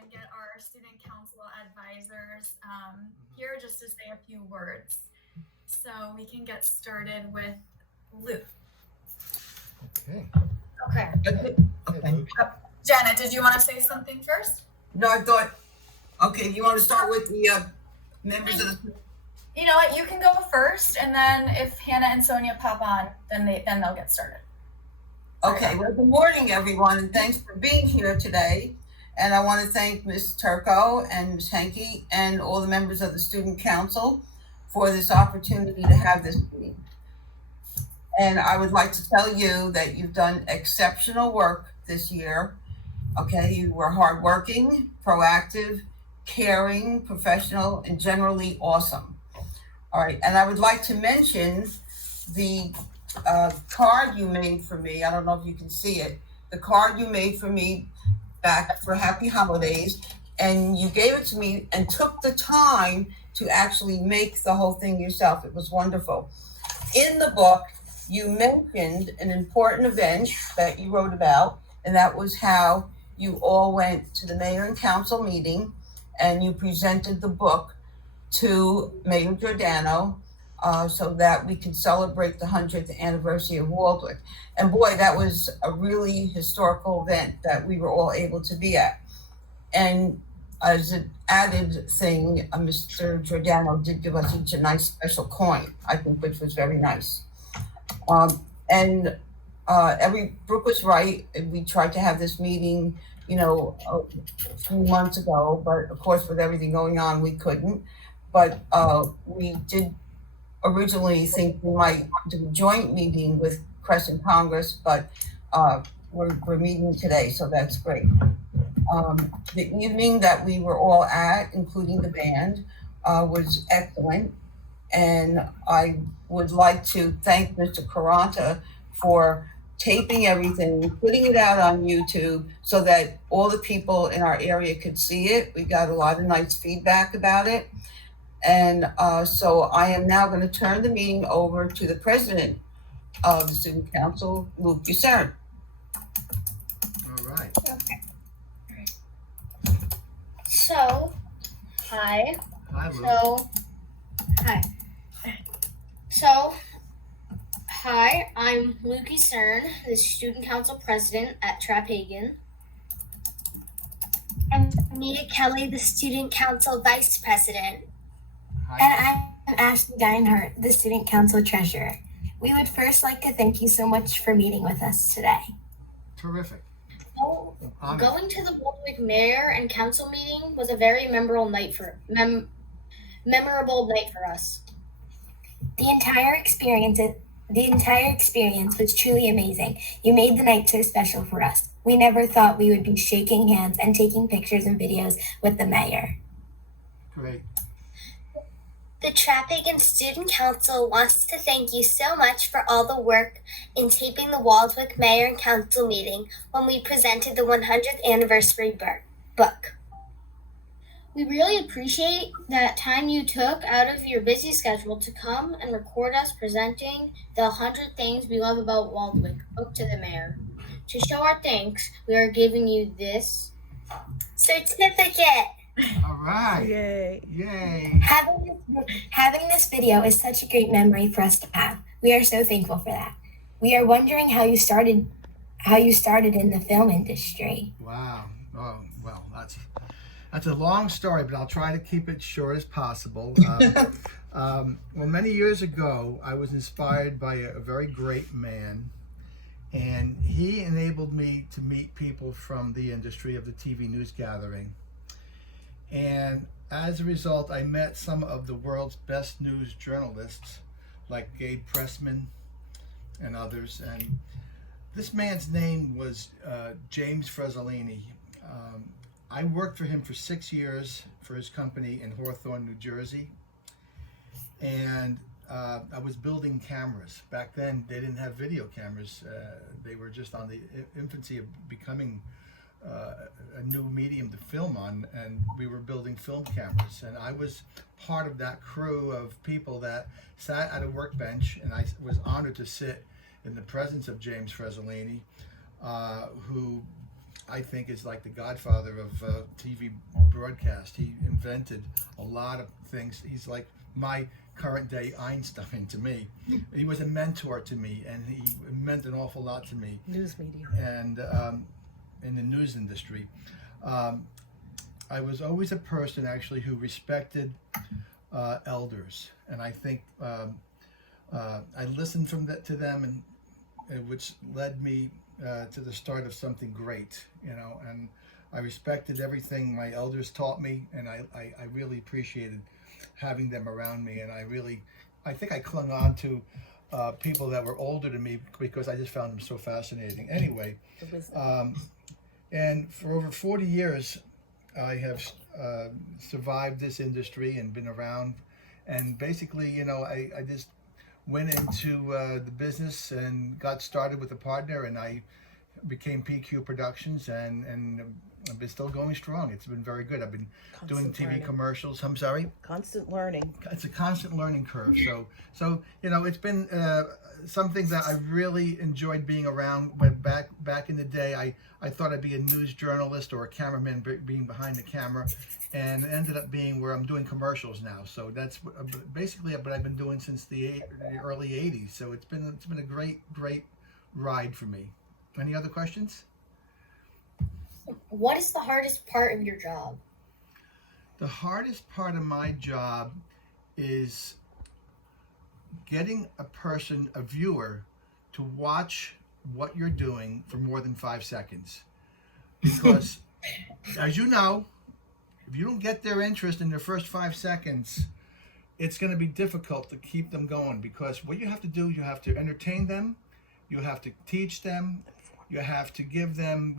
and get our student council advisors here just to say a few words. So we can get started with Luke. Okay. Okay. Hey, Janet, did you want to say something first? No, I thought, okay, you want to start with the members of the... You know what, you can go first, and then if Hannah and Sonia pop on, then they'll get started. Okay, well, good morning, everyone, and thanks for being here today. And I want to thank Ms. Turco and Ms. Henke and all the members of the Student Council for this opportunity to have this meeting. And I would like to tell you that you've done exceptional work this year. Okay, you were hardworking, proactive, caring, professional, and generally awesome. All right, and I would like to mention the card you made for me. I don't know if you can see it. The card you made for me back for Happy Holidays, and you gave it to me and took the time to actually make the whole thing yourself. It was wonderful. In the book, you mentioned an important event that you wrote about, and that was how you all went to the mayor and council meeting and you presented the book to Mayor Giordano so that we could celebrate the 100th anniversary of Waldwick. And boy, that was a really historical event that we were all able to be at. And as an added thing, Mr. Giordano did give us each a nice special coin, I think, which was very nice. Brooke was right. We tried to have this meeting, a few months ago, but of course, with everything going on, we couldn't. But we did originally think we might do a joint meeting with Crescent Congress, but we're meeting today, so that's great. The evening that we were all at, including the band, was excellent. And I would like to thank Mr. Quaranta for taping everything, putting it out on YouTube so that all the people in our area could see it. We got a lot of nice feedback about it. And so I am now going to turn the meeting over to the president of the Student Council, Luke Lucerne. all right. Okay. So, hi. Hi, Luke. Hi, I'm Luke Cern, the Student Council President at Traphagen. I'm Anita Kelly, the Student Council Vice President. Hi. And I'm Ashley Deinhardt, the Student Council Treasurer. We would first like to thank you so much for meeting with us today. Terrific. Going to the Waldwick Mayor and Council meeting was a very memorable night for us. The entire experience was truly amazing. You made the night so special for us. We never thought we would be shaking hands and taking pictures and videos with the mayor. Great. The Traphagen Student Council wants to thank you so much for all the work in taping the Waldwick Mayor and Council meeting when we presented the 100th anniversary book. We really appreciate that time you took out of your busy schedule to come and record us presenting the 100 Things We Love About Waldwick book to the mayor. To show our thanks, we are giving you this certificate. All right. Yay. Having this video is such a great memory for us to have. We are so thankful for that. We are wondering how you started in the film industry. Wow. Oh, well, that's a long story, but I'll try to keep it short as possible. Well, many years ago, I was inspired by a very great man, and he enabled me to meet people from the industry of the TV news gathering. And as a result, I met some of the world's best news journalists, like Gabe Pressman and others. And this man's name was James Frezzolini. I worked for him for 6 years for his company in Hawthorne, New Jersey. And I was building cameras. Back then, they didn't have video cameras. They were just on the infancy of becoming a new medium to film on, and we were building film cameras. And I was part of that crew of people that sat at a workbench, and I was honored to sit in the presence of James Frezzolini, who I think is like the godfather of TV broadcast. He invented a lot of things. He's like my current day Einstein to me. He was a mentor to me, and he meant an awful lot to me. News media. And in the news industry, I was always a person actually who respected elders, and I think I listened to them, and which led me to the start of something great, and I respected everything my elders taught me, and I really appreciated having them around me, and I think I clung on to people that were older than me because I just found them so fascinating. Anyway, and for over 40 years, I have survived this industry and been around, and basically, I just went into the business and got started with a partner, and I became PQ Productions, and I've been still going strong. It's been very good. I've been doing TV learning. Commercials. I'm sorry? Constant learning. It's a constant learning curve. So it's been something that I really enjoyed being around. When back in the day, I thought I'd be a news journalist or a cameraman being behind the camera, and it ended up being where I'm doing commercials now. So that's basically what I've been doing since the early 80s. So it's been a great ride for me. Any other questions? What is the hardest part of your job? The hardest part of my job is getting a viewer, to watch what you're doing for more than 5 seconds. Because, as you know, if you don't get their interest in the first 5 seconds, it's going to be difficult to keep them going, because what you have to do, you have to entertain them, you have to teach them, you have to give them,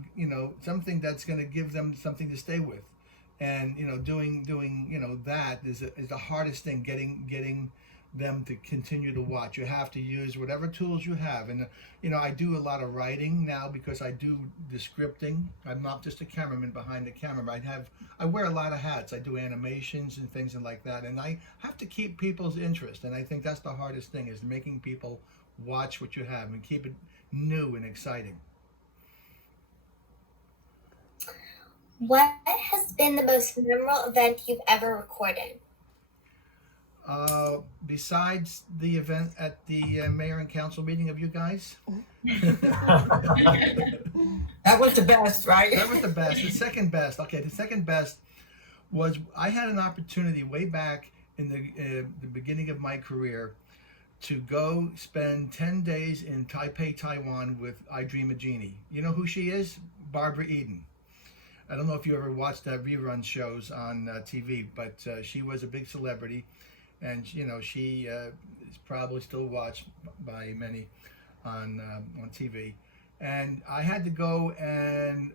something that's going to give them something to stay with. And, doing that is the hardest thing, getting them to continue to watch. You have to use whatever tools you have. And, I do a lot of writing now because I do the scripting. I'm not just a cameraman behind the camera. I wear a lot of hats. I do animations and things like that. And I have to keep people's interest. And I think that's the hardest thing, is making people watch what you have and keep it new and exciting. What has been the most memorable event you've ever recorded? Besides the event at the mayor and council meeting of you guys. That was the best, right? That was the best. The second best. Okay, the second best was I had an opportunity way back in the beginning of my career to go spend 10 days in Taipei, Taiwan with I Dream a Genie. You know who she is? Barbara Eden. I don't know if you ever watched that rerun shows on TV, but she was a big celebrity, and she is probably still watched by many on TV. And I had to go and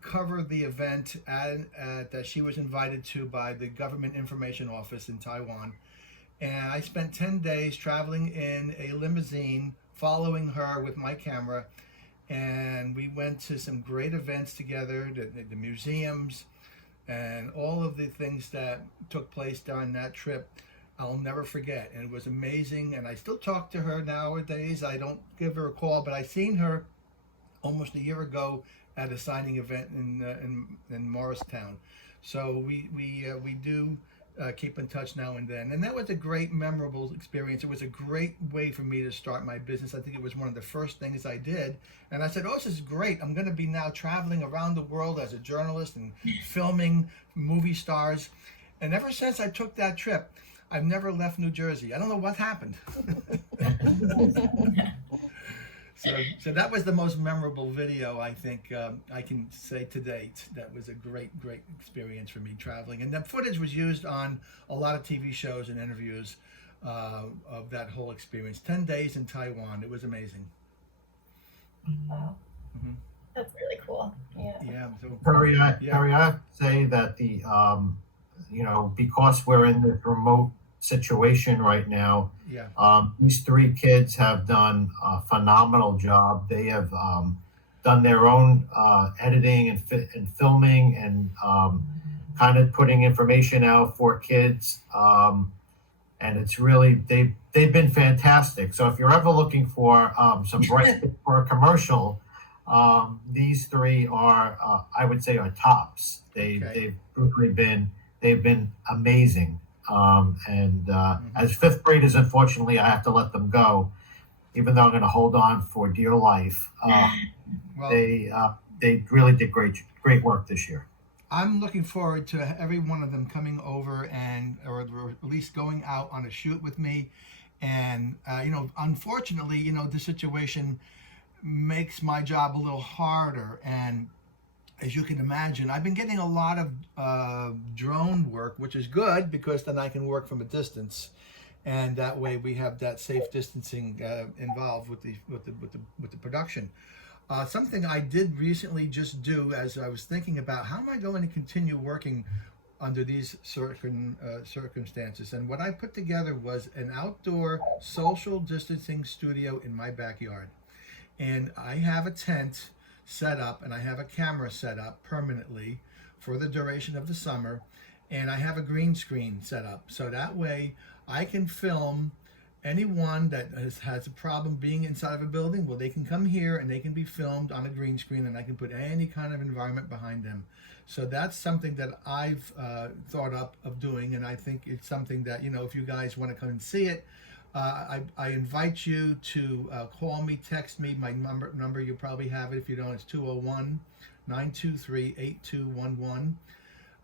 cover the event that she was invited to by the Government Information Office in Taiwan. And I spent 10 days traveling in a limousine, following her with my camera. And we went to some great events together, the museums, and all of the things that took place during that trip. I'll never forget. And it was amazing. And I still talk to her nowadays. I don't give her a call, but I seen her almost a year ago at a signing event in Morristown. So we do keep in touch now and then. And that was a great, memorable experience. It was a great way for me to start my business. I think it was one of the first things I did. And I said, this is great. I'm going to be now traveling around the world as a journalist and filming movie stars. And ever since I took that trip, I've never left New Jersey. I don't know what happened. So that was the most memorable video, I think, I can say to date. That was a great experience for me, traveling. And that footage was used on a lot of TV shows and interviews of that whole experience. 10 days in Taiwan. It was amazing. Wow. Mm-hmm. That's really cool. Yeah. Yeah. So, Harry, I have to say that the, because we're in this remote situation right now, yeah. These 3 kids have done a phenomenal job. They have done their own editing and filming and kind of putting information out for kids. And it's really, they've been fantastic. So if you're ever looking for some bright for a commercial, these three are, I would say, are tops. They've really they've been amazing. As fifth graders, unfortunately, I have to let them go, even though I'm going to hold on for dear life. They really did great work this year. I'm looking forward to every one of them coming over or at least going out on a shoot with me. And, unfortunately, the situation makes my job a little harder. And as you can imagine, I've been getting a lot of drone work, which is good because then I can work from a distance. And that way we have that safe distancing involved with the production. Something I did recently just do as I was thinking about how am I going to continue working under these circumstances. And what I put together was an outdoor social distancing studio in my backyard. And I have a tent set up and I have a camera set up permanently for the duration of the summer. And I have a green screen set up. So that way I can film anyone that has a problem being inside of a building. Well, they can come here and they can be filmed on a green screen and I can put any kind of environment behind them. So that's something that I've thought up of doing, and I think it's something that, if you guys want to come and see it, I invite you to call me, text me. My number, you probably have it. If you don't, it's 201-923-8211.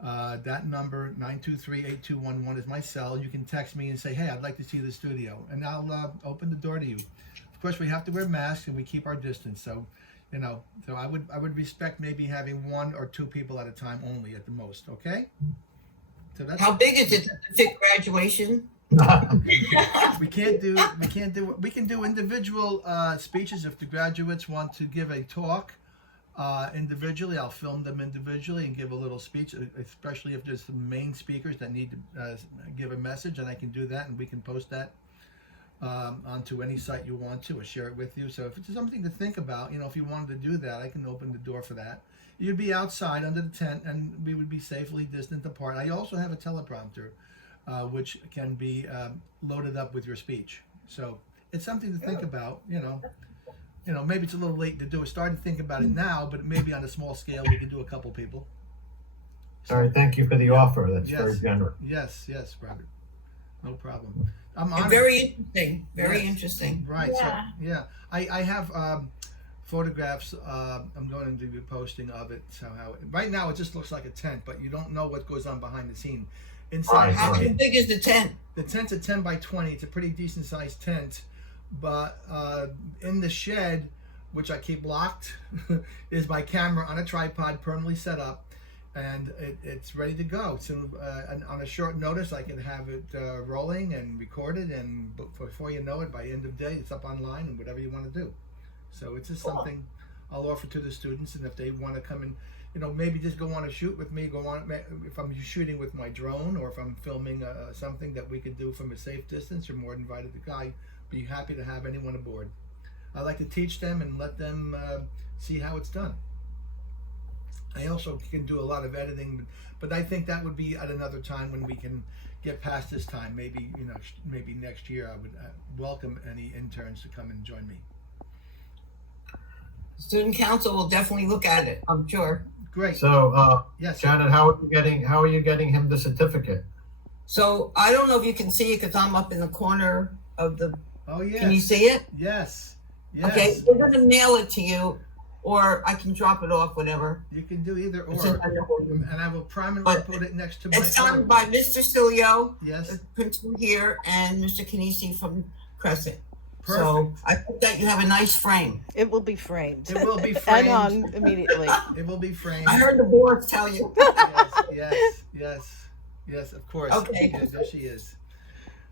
That number, 923-8211, is my cell. You can text me and say, hey, I'd like to see the studio, and I'll open the door to you. Of course, we have to wear masks and we keep our distance. So, so I would respect maybe having 1 or 2 people at a time only at the most. Okay. So that's How big is it to fit graduation? we can do individual speeches if the graduates want to give a talk. Individually, I'll film them individually and give a little speech, especially if there's some main speakers that need to give a message, and I can do that and we can post that onto any site you want to or share it with you. So if it's something to think about, if you wanted to do that, I can open the door for that. You'd be outside under the tent and we would be safely distant apart. I also have a teleprompter which can be loaded up with your speech. So it's something to think about, maybe it's a little late to do it. Start to think about it now, but maybe on a small scale, we can do a couple people. All right, thank you for the offer. That's very generous. Yes, Robert. No problem. I'm honored. Very interesting. Very interesting. Right. Yeah. So, I have photographs. I'm going to be posting of it somehow. Right now, it just looks like a tent, but you don't know what goes on behind the scene. Inside, How big is the tent? The tent's a 10 by 20. It's a pretty decent sized tent. But in the shed, which I keep locked, is my camera on a tripod permanently set up, and it's ready to go. So on a short notice, I can have it rolling and recorded, and before you know it, by end of day, it's up online and whatever you want to do. So it's just something I'll offer to the students, and if they want to come and maybe just go on a shoot with me, if I'm shooting with my drone or if I'm filming something that we could do from a safe distance, you're more than invited to go. Be happy to have anyone aboard. I like to teach them and let them see how it's done. I also can do a lot of editing, but I think that would be at another time when we can get past this time. Maybe maybe next year I would welcome any interns to come and join me. Student council will definitely look at it, I'm sure. Great. So, yes, Janet, how are you getting him the certificate? So I don't know if you can see it because I'm up in the corner of the. Oh yeah. Can you see it? Yes. Okay, we're gonna mail it to you, or I can drop it off, whatever. You can do either or. It's in my home. And I will prominently put it next to my. It's signed by Mr. Cilio, Yes. the principal here, and Mr. Kinesi from Crescent. Perfect. So I hope that you have a nice frame. It will be framed. It will be framed. And hung immediately. It will be framed. I heard the board tell you. Yes, of course. Okay. There she is.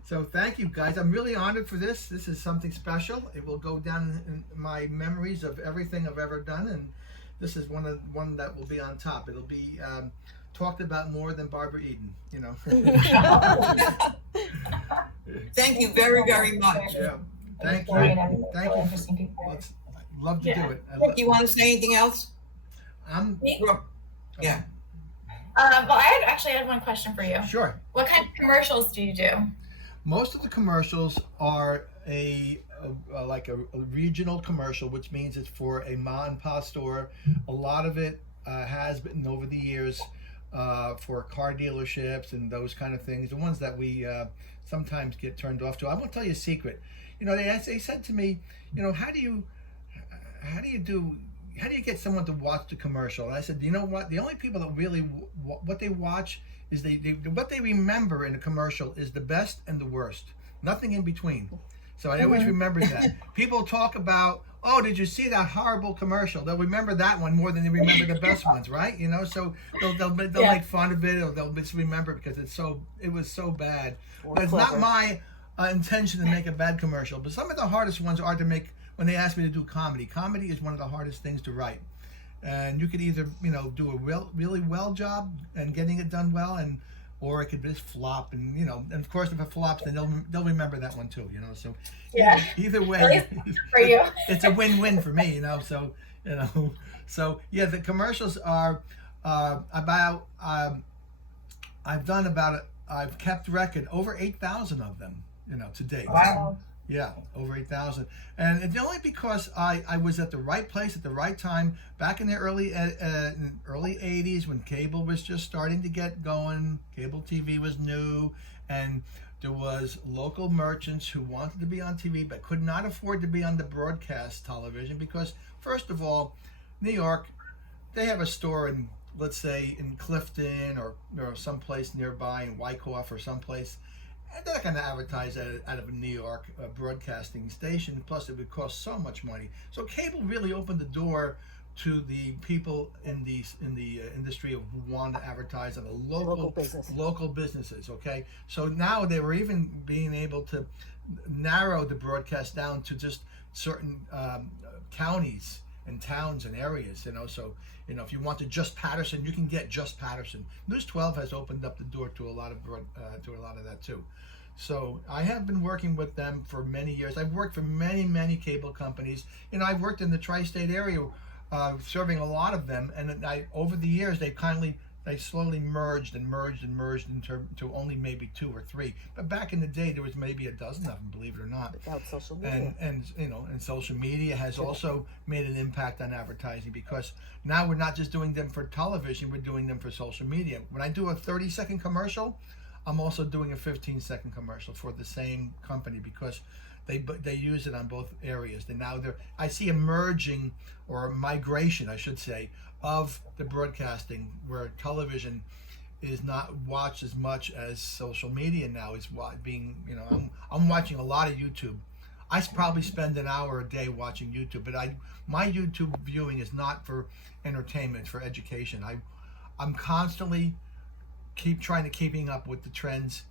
So thank you, guys. I'm really honored for this. This is something special. It will go down in my memories of everything I've ever done, and this is one that will be on top. It'll be talked about more than Barbara Eden. Thank you very, very much. Yeah. Thank you. Thank you. Love to do it. Do you want to say anything else? Yeah. Well, I actually had one question for you. Sure. What kind of commercials do you do? Most of the commercials are a like a regional commercial, which means it's for a ma and pa store. A lot of it has been over the years for car dealerships and those kind of things. The ones that we sometimes get turned off to. I won't tell you a secret. You know, they said to me, you know, how do you get someone to watch the commercial? And I said, you know what? The only people that really what they watch is what they remember in a commercial is the best and the worst. Nothing in between. So I always remember that. People talk about, oh, did you see that horrible commercial? They'll remember that one more than they remember the best ones, right? You know, so they'll make fun of it, or they'll just remember it because it was so bad. But it's not my intention to make a bad commercial. But some of the hardest ones are to make when they ask me to do comedy. Comedy is one of the hardest things to write, and you could either do a really well job and getting it done well, or it could just flop, and and of course if it flops, then they'll remember that one too, so either way for you. It's a win-win for me, so so yeah, the commercials are about I've kept record over 8,000 of them to date. Wow. Yeah, over 8,000, and it's only because I was at the right place at the right time back in the early 80s when cable was just starting to get going. Cable TV was new, and there was local merchants who wanted to be on TV but could not afford to be on the broadcast television because, first of all, New York, they have a store in, let's say, in Clifton or someplace nearby in Wyckoff or someplace. They're not going to advertise out of a New York broadcasting station. Plus, it would cost so much money. So cable really opened the door to the people in the industry who want to advertise on the local businesses. Okay, so now they were even being able to narrow the broadcast down to just certain counties and towns and areas. So if you want to just Patterson, you can get just Patterson. News 12 has opened up the door to a lot of that too. So I have been working with them for many years. I've worked for many cable companies. I've worked in the tri-state area, serving a lot of them. And over the years, they slowly merged into only maybe 2 or 3. But back in the day, there was maybe a dozen of them, believe it or not. Without social media. And social media has also made an impact on advertising because now we're not just doing them for television, we're doing them for social media. When I do a 30-second commercial, I'm also doing a 15-second commercial for the same company because they use it on both areas. I see a merging or a migration, I should say, of the broadcasting where television is not watched as much as social media now is being. I'm watching a lot of YouTube. I probably spend an hour a day watching YouTube, but my YouTube viewing is not for entertainment, it's for education. I'm constantly keeping up with the trends,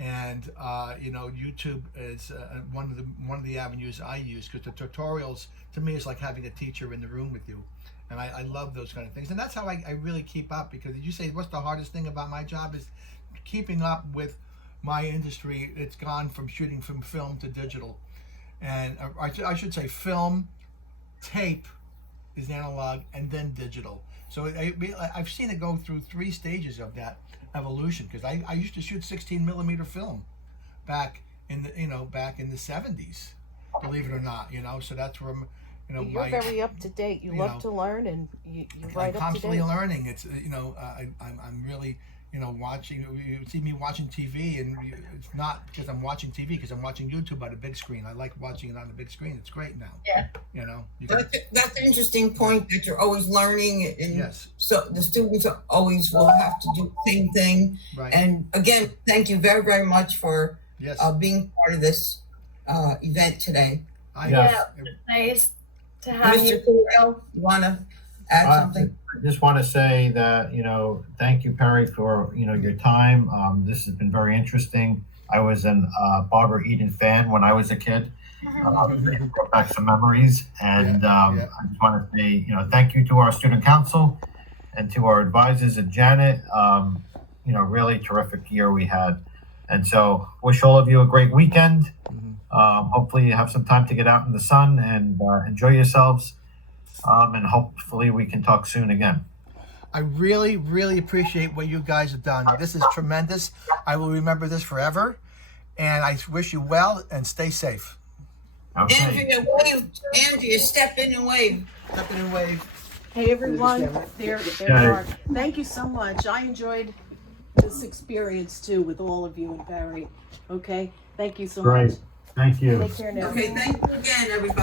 and YouTube is one of the avenues I use because the tutorials to me is like having a teacher in the room with you. And I love those kind of things. And that's how I really keep up because you say, what's the hardest thing about my job is keeping up with my industry. It's gone from shooting from film to digital. And I should say film, tape is analog, and then digital. So I've seen it go through 3 stages of that evolution because I used to shoot 16 millimeter film back in the 70s, believe it or not, so that's where You're very up to date. You love to learn, and you're right up to date. I'm constantly learning. It's I'm really watching. You see me watching TV, and it's not because I'm watching TV, because I'm watching YouTube on a big screen. I like watching it on the big screen. It's great now. Yeah. That's an interesting point that you're always learning, and yes. So the students always will have to do the same thing. Right. And again, thank you very, very much for Yes. being part of this event today. Yeah, it's nice to have Mr. you. Cooperell, you want to add something? I just want to say that, thank you, Perry, for, your time. This has been very interesting. I was an Barbara Eden fan when I was a kid. Brought back some memories. And I just want to say, thank you to our student council and to our advisors and Janet. Really terrific year we had. And so wish all of you a great weekend. Hopefully you have some time to get out in the sun and enjoy yourselves. And hopefully we can talk soon again. I really, really appreciate what you guys have done. This is tremendous. I will remember this forever. And I wish you well and stay safe. Okay. Andrea, wave. Andrea, step in and wave. Step in and wave. Hey everyone, there are. Thank you so much. I enjoyed this experience too with all of you and Barry. Okay, thank you so Great. much. Thank you. Take care now. Okay, thank you again, everybody.